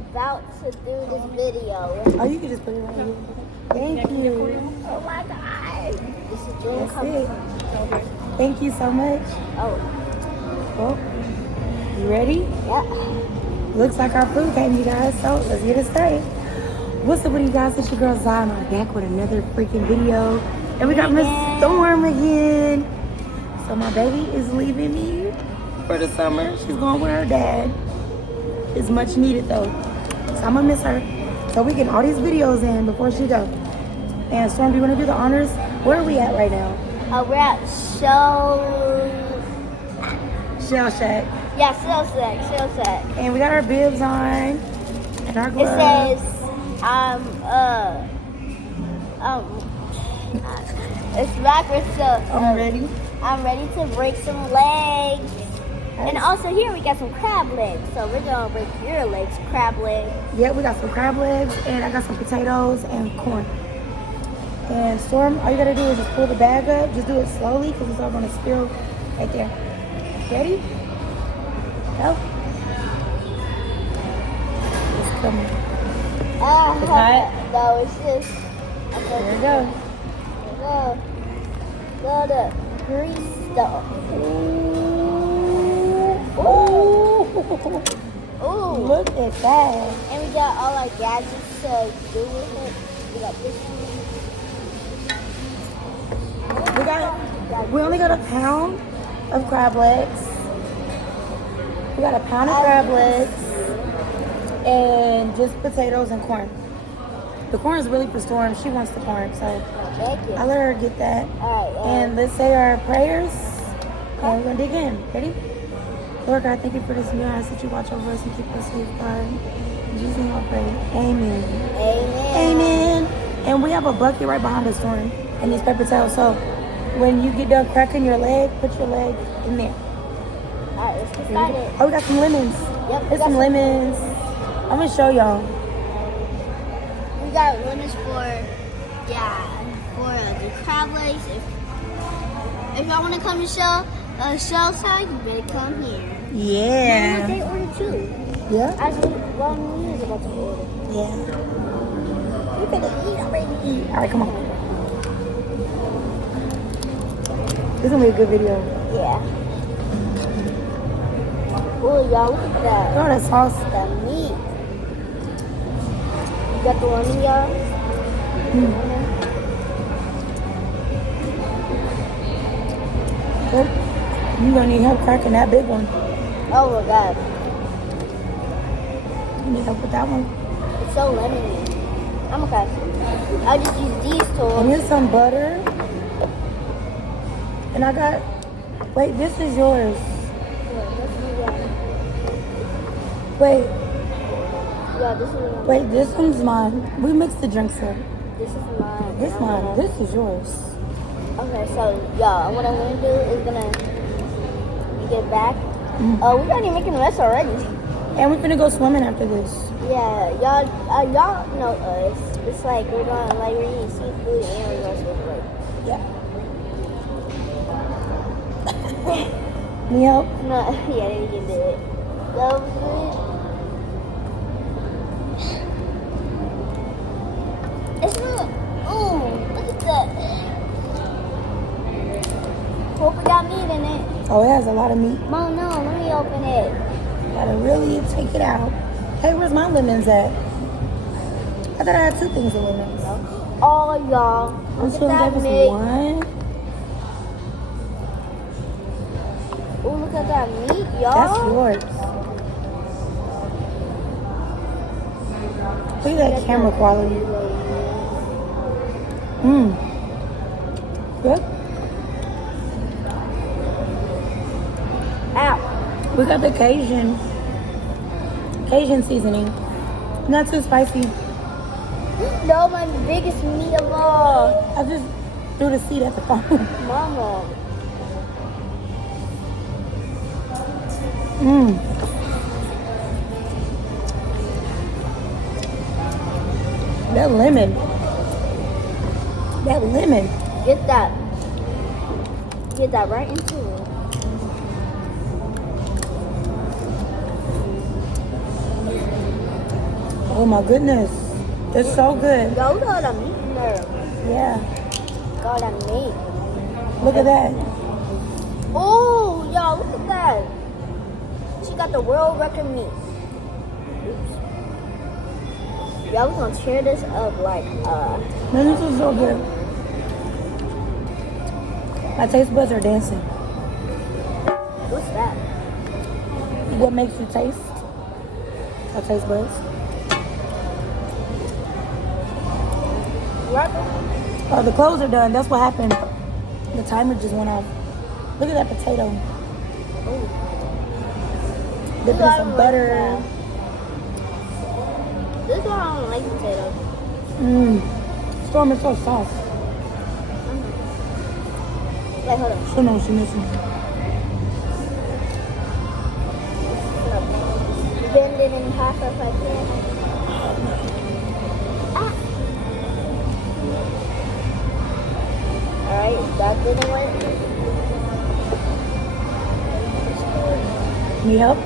about to do this video. Oh, you can just put it right here. Thank you. Oh my god. This is June That's coming. it. Thank you so much. Oh, Well, you ready? yeah. Looks like our food came, you guys. So let's get it started. What's up with you guys? It's your girl Zion. I'm back with another freaking video. And we got Miss Storm again. So my baby is leaving me for the summer. She's going with her dad. It's much needed though. So I'm gonna miss her. So we get all these videos in before she goes. And Storm, do you wanna do the honors? Where are we at right now? We're at Shell Shack. Yeah, Shell Shack. And we got our bibs on and our It gloves. says, it's backwards, so I'm ready. I'm ready to break some legs. And also here we got some crab legs. So we're gonna break your legs, crab legs. Yeah, we got some crab legs and I got some potatoes and corn. And Storm, all you gotta do is just pull the bag up. Just do it slowly because it's all gonna spill right there. Ready? Go. It's coming. It's hot? No, it's just. There we go. Go to grease stuff. Ooh. Ooh. Look at that. And we got all our gadgets to do with it. We got this one. We only got a pound of crab legs. We got a pound of crab legs and just potatoes and corn. The corn is really for Storm. She wants the corn, so I let her get that. And let's say our prayers. And we're gonna dig in. Ready? Lord God, thank you for this meal. I ask that you watch over us and keep us safe, God. In Jesus' name I pray. Amen. Amen. Amen. And we have a bucket right behind us, Storm, and these paper towels. So when you get done cracking your leg, put your leg in there. Alright, let's get started. Oh, we got some lemons. Yep, There's some lemons. I'm gonna show y'all. We got lemons for the crab legs. If y'all want to come to Shell Shack, you better come here. Yeah. They ordered too. Yeah? Actually, we was about to order. Yeah. We better eat already. All right, come on. This is gonna be a good video. Yeah. Oh, y'all, look at that. Oh, that sauce. The meat. You got the lemon, y'all? Good. You're gonna need help cracking that big one. Oh my god. You need help with that one. It's so lemony. I'm okay. I'll just use these And tools. here's some butter. And I got, wait, this is yours. Wait, Yeah, this is wait, this one's mine. We mixed the drinks up. This is mine. This mine, this is yours. Okay, so y'all, what I'm gonna do is get back. We already making a mess already. And we're gonna go swimming after this. Yeah, y'all know us. It's like we're eating seafood and we're going to swim. Yeah. Need help? No, yeah, they can do it. So good. It's not. Ooh, look at that. Hope it got meat in it. Oh, it has a lot of meat. Mom, no, let me open it. Gotta really take it out. Hey, where's my lemons at? I thought I had 2 things of lemons. Oh, y'all. This Look at one that gave us meat. 1. Ooh, look at that meat, y'all. That's yours. Look at that camera quality. Good. Ow. We got the Cajun seasoning. Not too spicy. No, my biggest meat of all. I just threw the seed at the phone. Mama. That lemon. Get that. Get that right into it. Oh my goodness. It's so good. Yo, look at the meat in there. Yeah. Got that meat. Look at that. Oh, y'all, look at that. She got the world record meat. Oops. Y'all, we're gonna tear this up like, Man, this is so good. My taste buds are dancing. what's that? What makes you taste? My taste buds. Record? Oh, the clothes are done. That's what happened. The timer just went off. Look at that potato. Ooh. Dipped Ooh, in I some don't butter. like that. This one I don't like potatoes. Storm is so soft. Wait, hold on. She knows she's missing. Bend it in half if I can. Ah. Alright, that didn't work. Need help?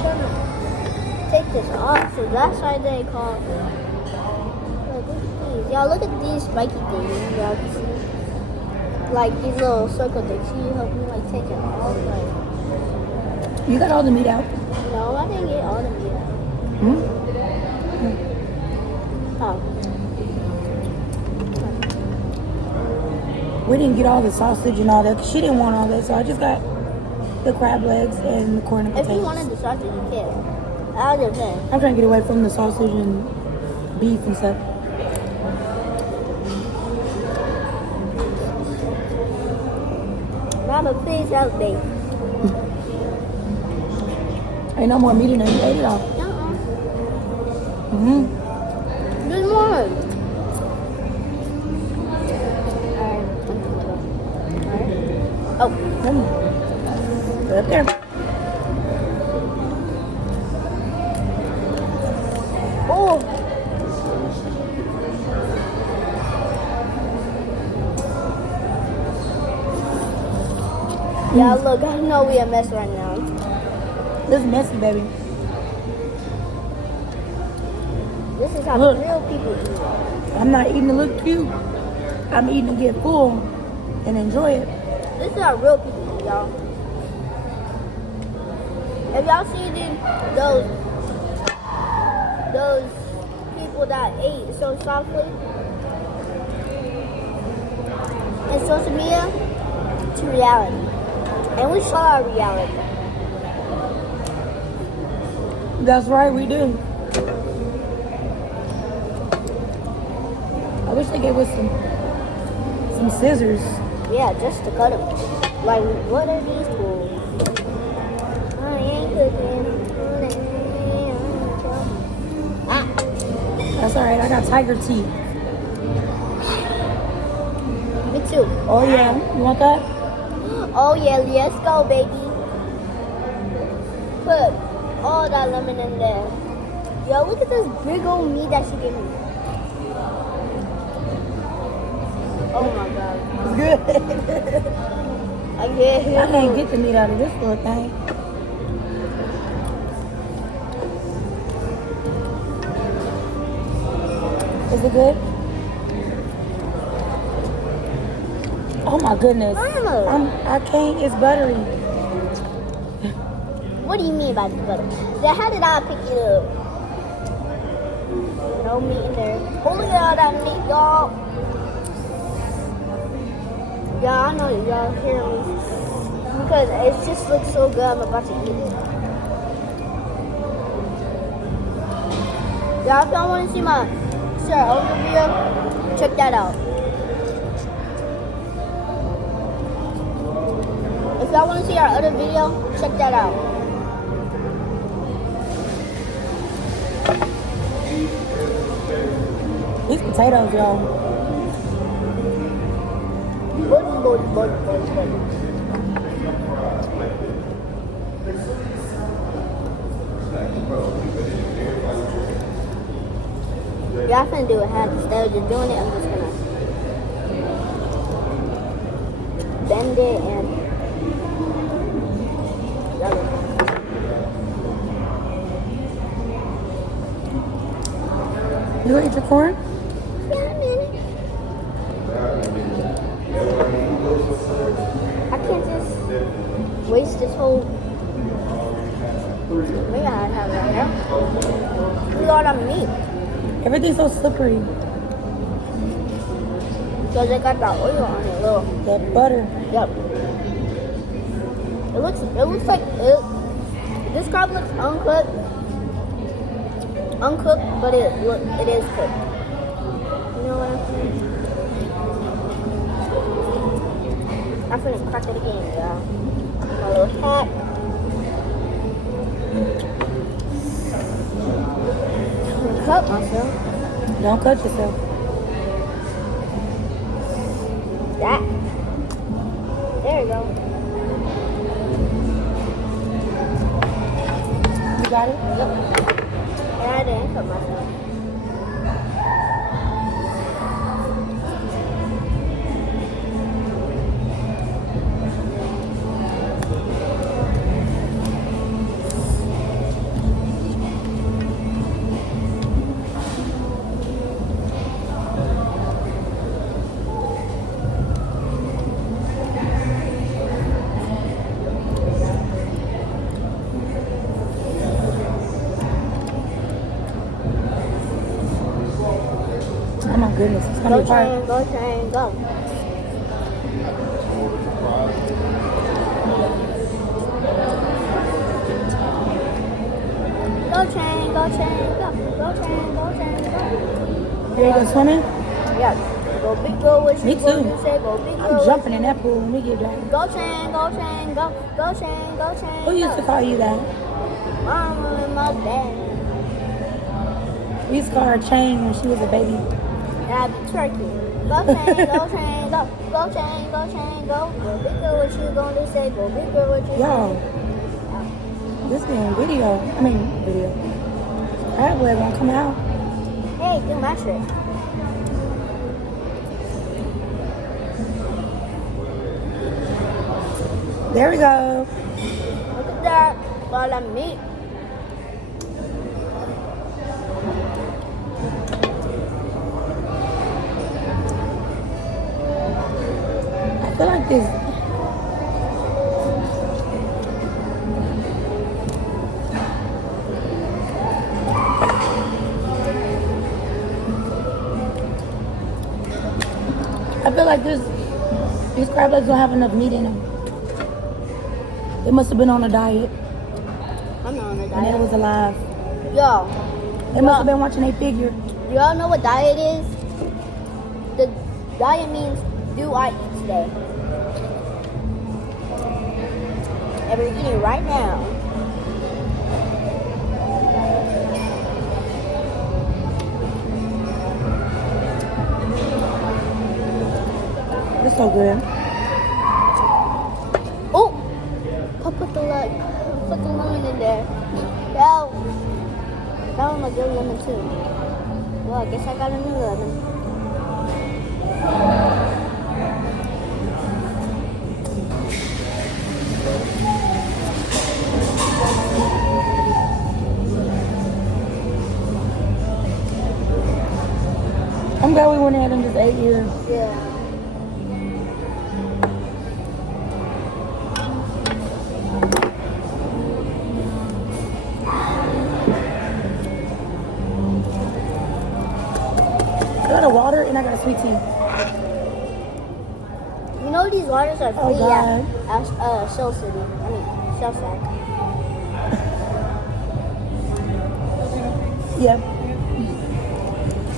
Trying to take this off, so that's why they call. Look at these. Y'all, look at these spiky things. Y'all can see. Like these little circle things. Can you help me like take it off? Like, You got all the meat out. no, I didn't get all the meat out. Oh. We didn't get all the sausage and all that. 'Cause she didn't want all that, so I just got the crab legs and the corn and If you potatoes. wanted the sausage, you can. I'll just say. I'm trying to get away from the sausage and beef and stuff. Mama, please help me. Ain't no more meat in there. You ate it all. Uh-uh. There's more. Alright. Oh. Right there. Oh. Yeah, look, I know we a mess right now. This is messy, baby. This is how Look. real people eat. I'm not eating to look cute. I'm eating to get full and enjoy it. This is how real people eat, y'all. Have y'all seen those people that ate so softly? In social media to reality. And we saw our reality. That's right, we do. I wish they gave us some scissors. Yeah, just to cut them. Like, what are these fools? I ain't cooking. Ah. That's all right. I got tiger teeth. Me too. Oh yeah, you want that? Oh yeah, let's go, baby. Put all that lemon in there. Yo, look at this big old meat that she gave me. Oh my god. It's good. I get I can't get the meat out of this little thing. Is it good? Oh my goodness. Mama. I can't. It's buttery. What do you mean by the butter? Then how did I pick it up? No meat in there. Oh, look at all that meat, y'all. Y'all, I know y'all hear me. Because it just looks so good, I'm about to eat it. Y'all, if y'all want to see my older video, check that out. If y'all want to see our other video, check that out. These potatoes, y'all. Buddy. Y'all finna do a hack. Instead of just doing it, I'm just gonna bend it and You gonna eat your corn? Yeah, I'm in it. I can't just waste this whole. Maybe I have it right now. Look at all that meat. Everything's so slippery. Because they got that oil on it, look. That butter. Yep. It looks like this crab looks uncooked. Uncooked, but it is cooked. You know what I'm saying? I'm finna crack it again, y'all. My little hat. I'm gonna cut myself. Don't cut yourself. That. There you go. You got it? Yep. And I didn't cut myself. Oh my goodness. It's gonna Go be fire. train, go train, go. Go train, go train, go. Go train, go train, go. You ready to go swimming? Yeah. Go big girl, what Me you going too. to say? Go big girl. I'm what jumping you- in that pool when we get done. Go train, go train, go. Go train, go train, Who used to go. call you that? Mama and my dad. We used to call her Chain when she was a baby. I'll be twerking. Go train, go train, go. Go train, go train, go. Go big girl, what you going to say? Go big girl, what you Yo, going to this damn video. Video. Crab leg gonna come out. Hey, do my trick. There we go. Look at that. All that meat. I feel like this. I feel like these crab legs don't have enough meat in them. They must have been on a diet I'm not on a when they diet. was alive. Yo, They must have been watching a figure. y'all know what diet is? The diet means do I eat today? And we're eating right now. It's so good. Oh, put the lemon in there. Yo, that one was a good lemon too. Well, I guess I got a new lemon. I'm glad we went ahead and just ate here. Yeah. I got a water and I got a sweet tea. You know these waters are Oh, free God. at Shell City. I mean, Shell Shack. Yep.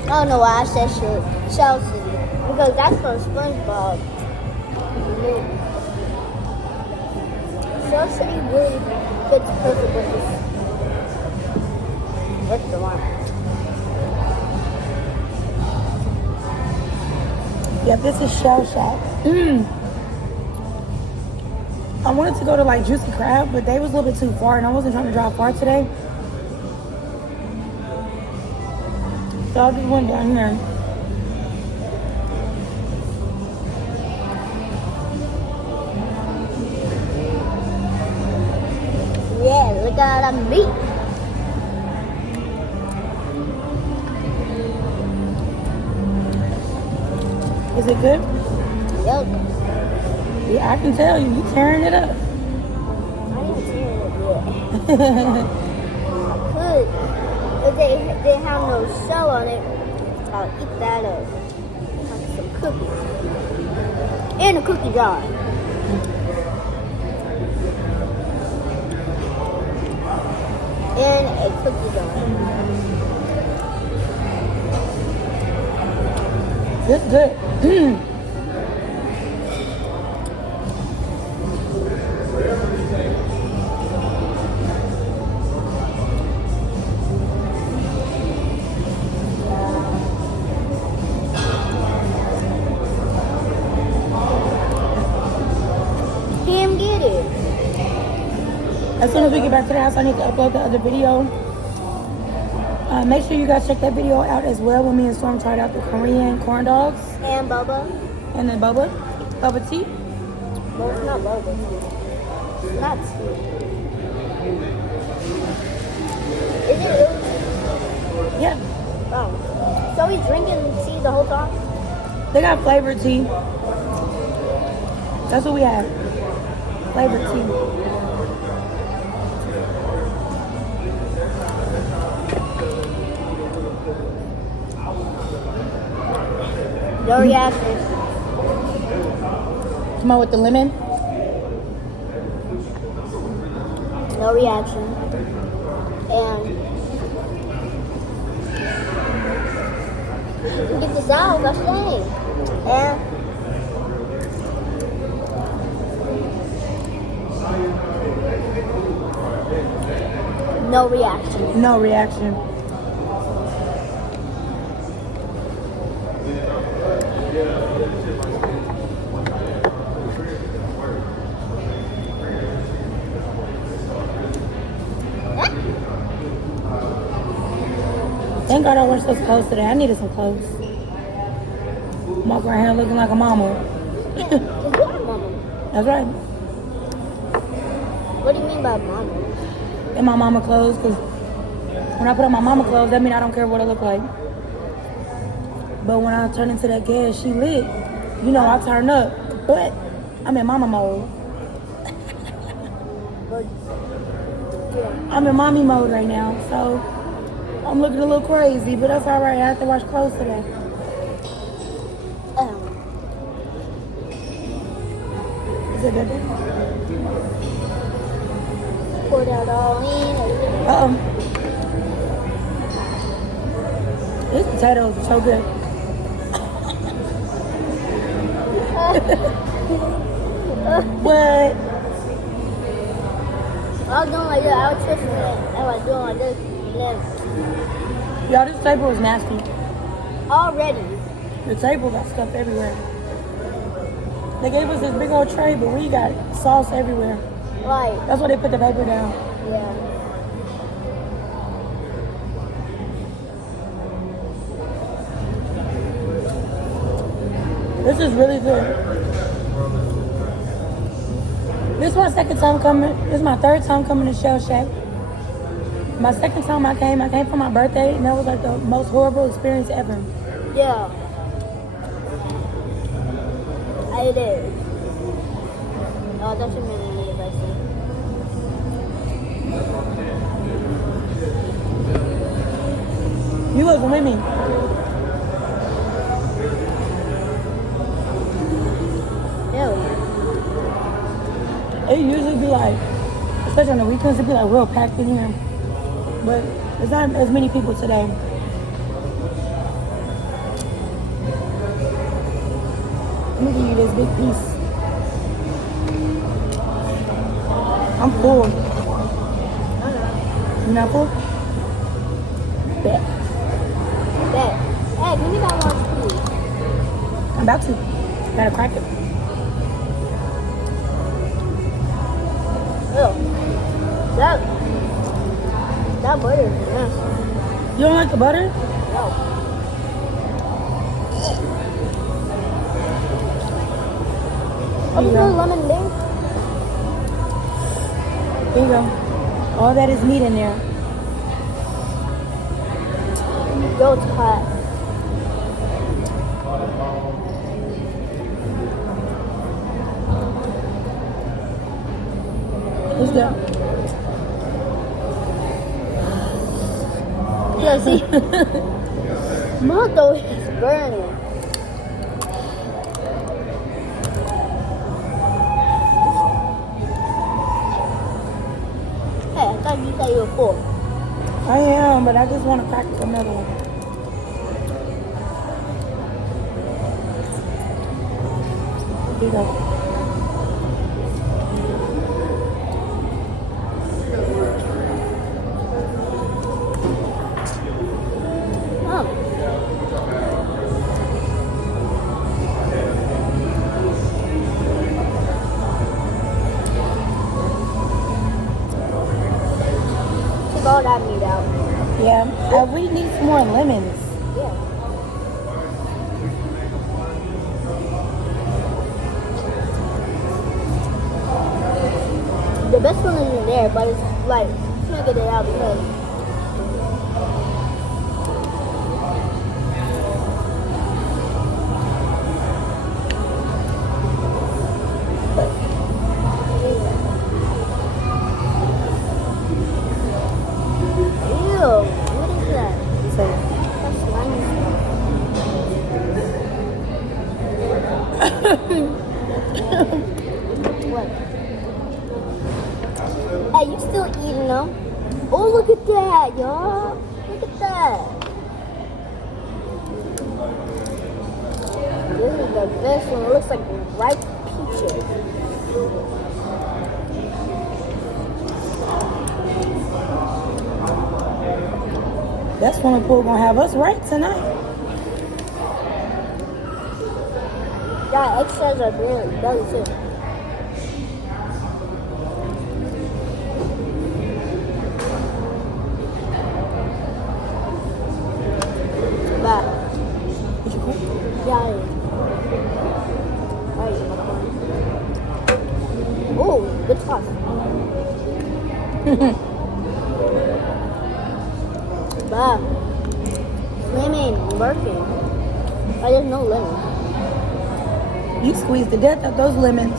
I don't know why I said Shell City. Because that's from SpongeBob. movie. Shell City really fits perfect with this. With the one. Yep, this is Shell Shack. I wanted to go to like Juicy Crab, but they was a little bit too far and I wasn't trying to drive far today. So I just went down here. Yeah, look at that meat. Is it good? Yep. Yeah, I can tell you. You tearing it up. I didn't tear it yet. Could. If they have no shell on it, I'll eat that up. Like some cookies. In a cookie jar. In a cookie jar. It's good. Him get it. As soon as we get back to the house, I need to upload the other video. Make sure you guys check that video out as well when me and Storm tried out the Korean corn dogs. And Bubba. And then Bubba tea. Well, it's not Bubba tea. It's not tea. Is it really? Yeah. Oh. So he's drinking tea the whole time? They got flavored tea. That's what we have. Flavored tea. No reaction. Come on with the lemon. No reaction. And get this out, that's saying. And no reaction. No reaction. Thank God I washed those clothes today. I needed some clothes. I'm walking around here looking like a mama. Is what mama? That's right. What do you mean by mama? In my mama clothes, because when I put on my mama clothes, that means I don't care what I look like. But when I turn into that gas, she lit. You know, I turn up. But I'm in mama mode. I'm in mommy mode right now, so I'm looking a little crazy, but that's all right. I have to wash clothes today. Is it good? Pour that all in. These potatoes are so good. What? I was doing like this. I was twisting it. I was doing like this. And then Y'all, this table is nasty. already. The table got stuff everywhere. They gave us this big old tray, but we got sauce everywhere. Like, That's why they put the paper down. yeah. This is really good. This is my second time coming. This is my third time coming to Shell Shack. My second time I came for my birthday, and that was like the most horrible experience ever. Yeah. It is. Oh, that's a minute, I see. You wasn't with me. Yeah. It usually be like, especially on the weekends, it'd be like real packed in here. But there's not as many people today. Let me give you this big piece. I'm full. You not full? Bet. Bet. Hey, give me that lunch, please. I'm about to. Gotta crack it. Ew. That butter is nasty. You don't like the butter? No. Here you Oh, go. lemon there. Here you go. All that is meat in there. Yo, it's hot. Yeah. Yeah, see, my throat is burning. Hey, I thought you said you were full. I am, but I just want to crack another one. Here you go. Take all that meat out. Yeah, we need some more lemons. Yeah. The best one is in there, but it's like, you can't get it out because ew, what is that? So, That's slimy stuff. What? Hey, you still eating them? Oh, look at that, y'all. Look at that. This is the best one. It looks like ripe peaches. that's when the pool gonna have us right tonight. Yeah, extras are belly too. But, Did you cook? yeah. Oh, good sauce. But, lemon working. But there's no lemon. You squeezed the death of those lemons.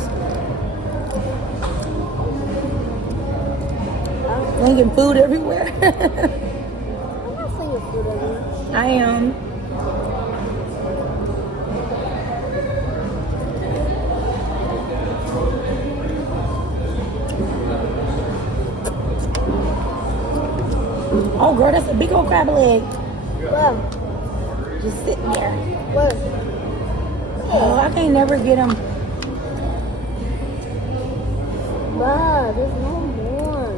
Slinging food everywhere. I'm not slinging food everywhere. I am. Oh, girl, that's a big old crab leg. Well, Just sitting there. well. Oh, I can't never get them. Bruh, there's no more.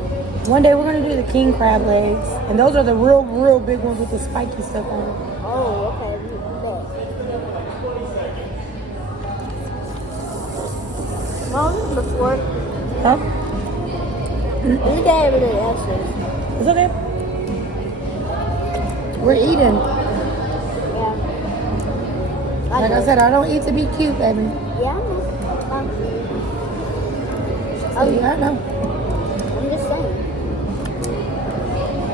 One day we're gonna do the king crab legs, and those are the real big ones with the spiky stuff on them. Oh, okay. No, this is the fork. Huh? Look at everything else. It's okay. We're eating. Yeah. Like I said, I don't eat to be cute, baby. Yeah, I know. Yeah, I know. I'm just saying.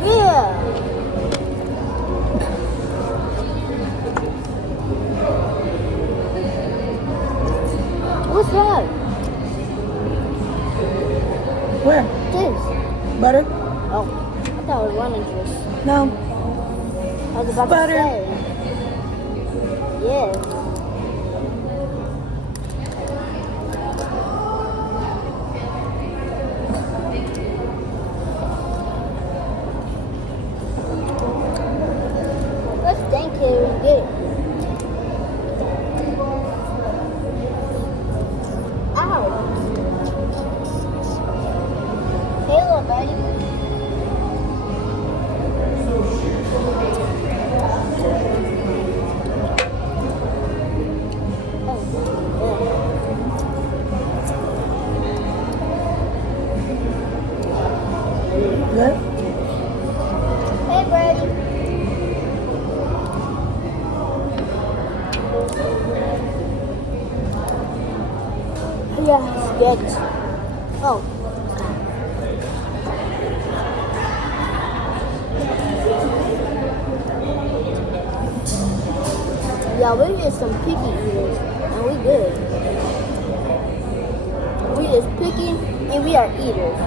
Yeah. What's that? Where? This. Butter? Oh, I thought it was lemon juice. No. I was about Butter. to say. Yes. Let's thank you and get it. Ow. Hey, little buddy. Good? Hey, Brady. Yes, get. Oh. Yeah, we just some picky eaters, and we good. We just picky, and we are eaters.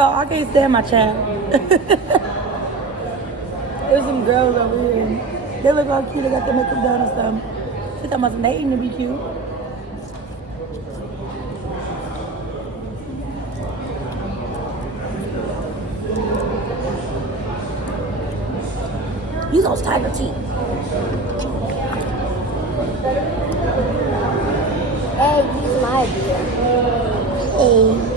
Yo, I can't stand my child. There's some girls over here. They look all cute. They got their makeup done and stuff. She talking about some they eating to be cute. Use those tiger teeth. Hey, use my idea. Hey.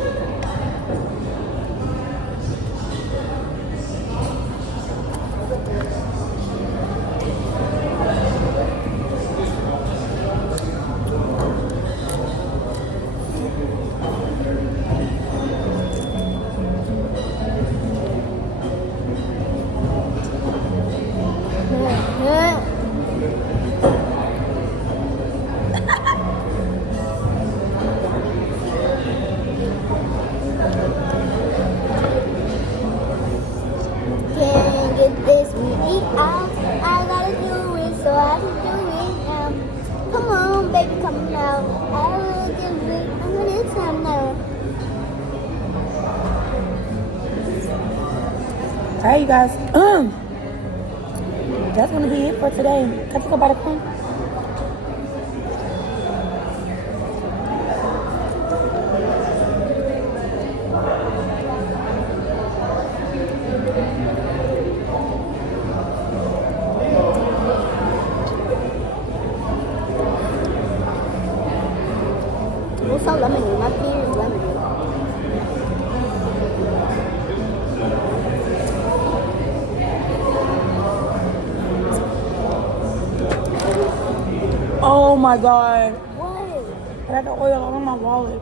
Can't get this meat out. I gotta do it, so I can do it now. Come on, baby, come out. I will do it. I'm gonna time now. Alright, you guys. That's gonna be it for today. Can I take a bite of corn? What's so lemony? My beer is lemony. Oh my god. What? I got the oil all in my wallet.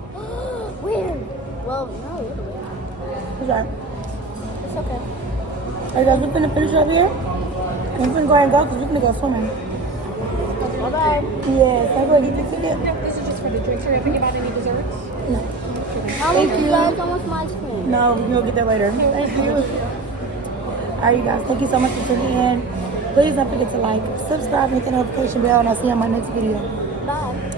Weird. Well, no, you're the weird. What's that? It's okay. Hey guys, we're finna finish up here. And we're finna go ahead and go because we're finna go swimming. Bye-bye. Yes, I'm gonna get the ticket. No, this is just for the drinks. Are you thinking about any desserts? No. I want Thank you you. guys. I want some ice cream. No, we'll get that later. Thank you. Alright, you guys, thank you so much for tuning in. Please don't forget to like, subscribe, hit the notification bell, and I'll see you on my next video. Bye.